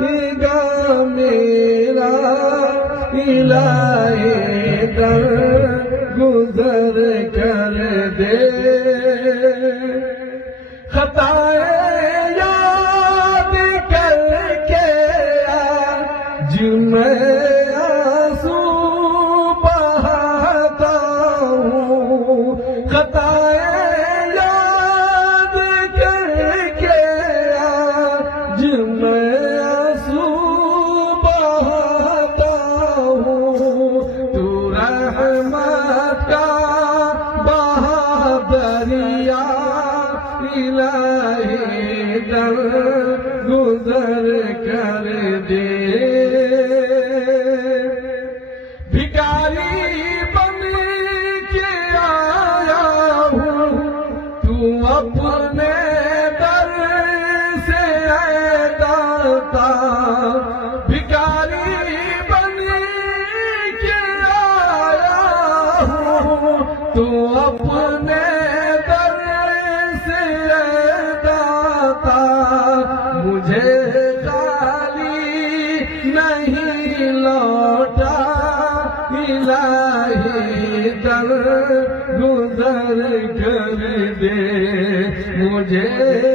گا میرا الہی در گزر کر دے خطائیں یاد کر کے آج میں آنسو بہاتا ہوں خطائیں یاد کر کے آج میں آنسو بہاتا ہوں تو رحمت کا بہا دریا الہی در گزر کر دے بھکاری بن کے آیا ہوں تو اپنے در سے اے داتا بھکاری بن کے آیا ہوں تو اپنے مجھے خالی نہیں لوٹا الہی در گزر کر دے مجھے